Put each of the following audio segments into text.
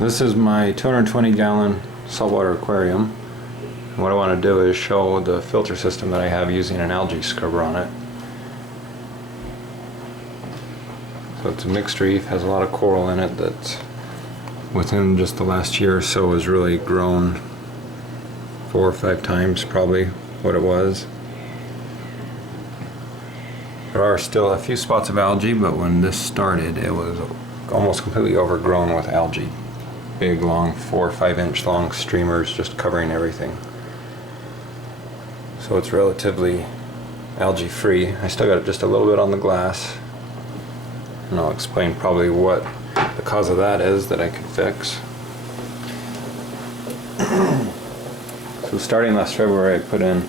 This is my 220 gallon saltwater aquarium. And what I want to do is show the filter system that I have using an algae scrubber on it. So it's a mixed reef, has a lot of coral in it that's within just the last year or so has really grown 4 or 5 times probably what it was. There are still a few spots of algae, but when this started it was almost completely overgrown with algae. Big long 4 or 5 inch long streamers just covering everything. So it's relatively algae free. I still got just a little bit on the glass, and I'll explain probably what the cause of that is that I could fix. So starting last February I put in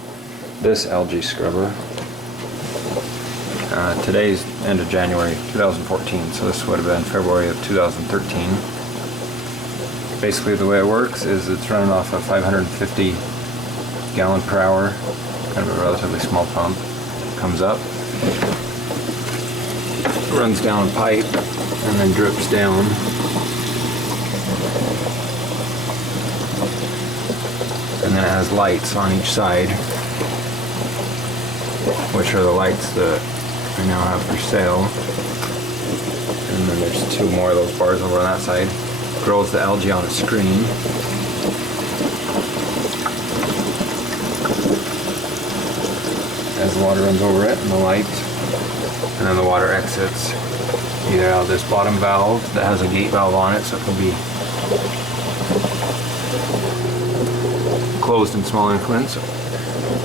this algae scrubber. Today's end of January 2014, so this would have been February of 2013. Basically the way it works is it's running off a 550 gallon per hour, kind of a relatively small pump. Comes up, runs down a pipe, and then drips down. And then it has lights on each side, which are the lights that I now have for sale. And then there's 2 more of those bars over on that side. Grows the algae on a screen. As the water runs over it and the light, and then the water exits either out of this bottom valve that has a gate valve on it, so it can be closed in small increments,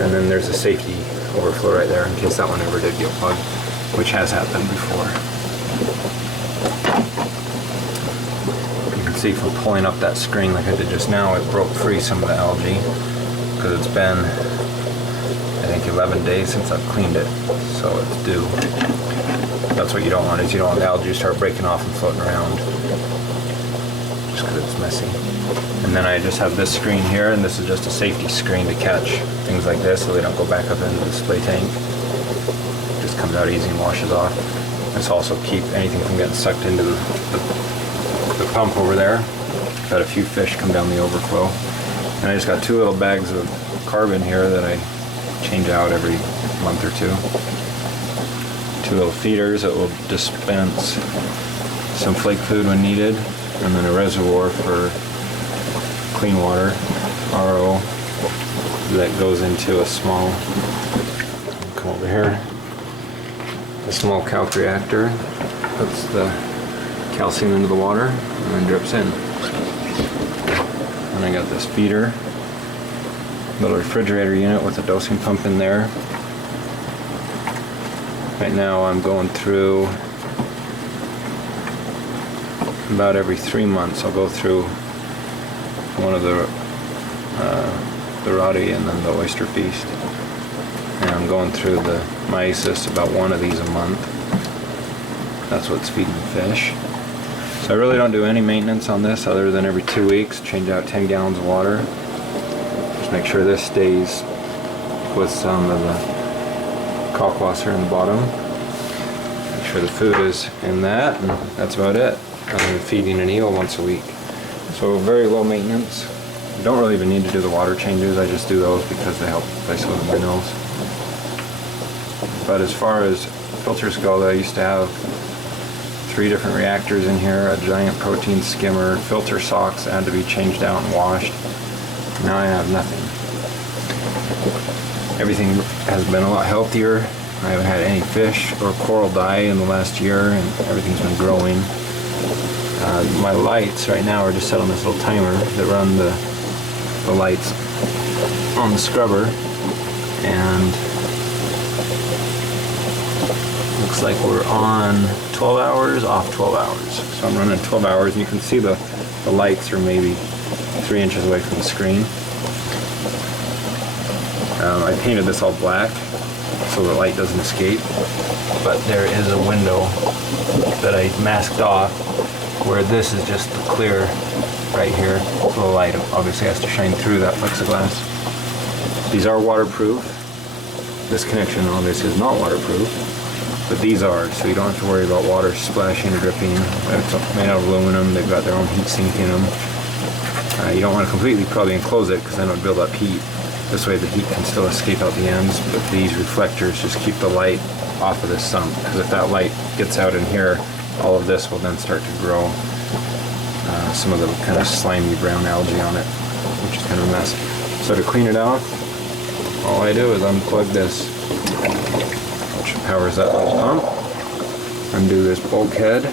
and then there's a safety overflow right there in case that one ever did get plugged, which has happened before. You can see from pulling up that screen like I did just now, it broke free some of the algae because it's been, I think, 11 days since I've cleaned it, so it's due. That's what you don't want, is you don't want the algae to start breaking off and floating around, just because it's messy. And then I just have this screen here, and this is just a safety screen to catch things like this so they don't go back up into the display tank. It just comes out easy and washes off. This also keep anything from getting sucked into the pump over there. Got a few fish come down the overflow. And I just got 2 little bags of carbon here that I change out every month or 2. 2 little feeders that will dispense some flake food when needed, and then a reservoir for clean water, RO, that goes into a small, come over here, a small calc reactor, puts the calcium into the water and then drips in. And I got this feeder, little refrigerator unit with a dosing pump in there. Right now I'm going through about every 3 months. I'll go through one of the Roddy and then the oyster feast. And I'm going through the myosis, about 1 of these a month. That's what's feeding the fish. So I really don't do any maintenance on this other than every 2 weeks, change out 10 gallons of water. Just make sure this stays with some of the kalkwasser in the bottom. Make sure the food is in that, and that's about it. I'm feeding an eel once a week. So very low maintenance. I don't really even need to do the water changes, I just do those because they help replace some of the minerals. But as far as filters go, I used to have 3 different reactors in here, a giant protein skimmer, filter socks that had to be changed out and washed. Now I have nothing. Everything has been a lot healthier. I haven't had any fish or coral die in the last year, and everything's been growing. My lights right now are just set on this little timer that run the lights on the scrubber, and looks like we're on 12 hours, off 12 hours. So I'm running 12 hours, and you can see the lights are maybe 3 inches away from the screen. I painted this all black so the light doesn't escape, but there is a window that I masked off where this is just the clear right here, so the light obviously has to shine through that plexiglass. These are waterproof. This connection obviously is not waterproof. but these are, so you don't have to worry about water splashing or dripping. It's made out of aluminum. They've got their own heat sink in them. You don't want to completely probably enclose it because then it would build up heat. This way the heat can still escape out the ends, but these reflectors just keep the light off of this sump, because if that light gets out in here, all of this will then start to grow some of the kind of slimy brown algae on it, which is kind of a mess. So to clean it off, all I do is unplug this, which powers that little pump, undo this bulkhead,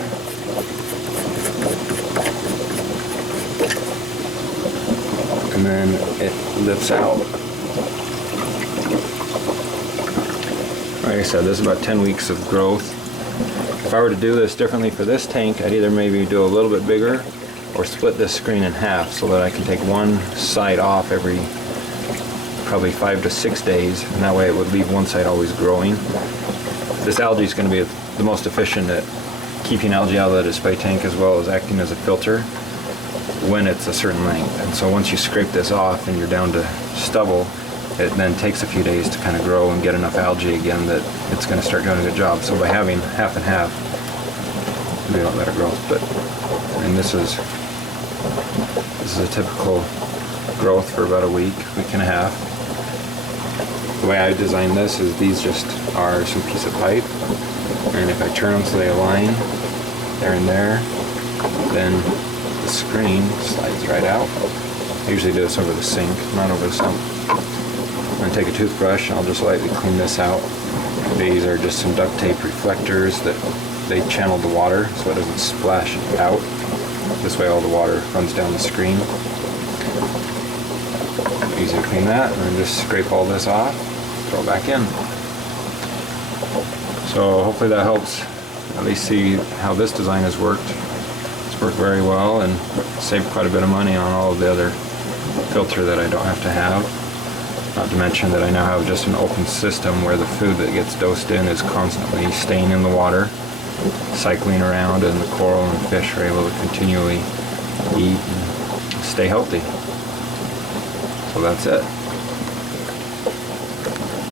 and then it lifts out. Like I said, this is about 10 weeks of growth. If I were to do this differently for this tank, I'd either maybe do a little bit bigger or split this screen in half so that I can take one side off every probably 5 to 6 days, and that way it would leave one side always growing. This algae is going to be the most efficient at keeping algae out of the display tank, as well as acting as a filter when it's a certain length. And so once you scrape this off and you're down to stubble, it then takes a few days to kind of grow and get enough algae again that it's going to start doing a good job. So by having half and half, we don't let it grow. But and this is a typical growth for about a week and a half. The way I designed this is these just are some piece of pipe, and if I turn them so they align there and there, then the screen slides right out. I usually do this over the sink, not over the sump. I'm going to take a toothbrush and I'll just lightly clean this out. These are just some duct tape reflectors that they channel the water so it doesn't splash out. This way all the water runs down the screen. Easy to clean that, and then just scrape all this off, throw it back in. So hopefully that helps at least see how this design has worked. It's worked very well and saved quite a bit of money on all of the other filter that I don't have to have. Not to mention that I now have just an open system where the food that gets dosed in is constantly staying in the water, cycling around, and the coral and fish are able to continually eat and stay healthy. So that's it.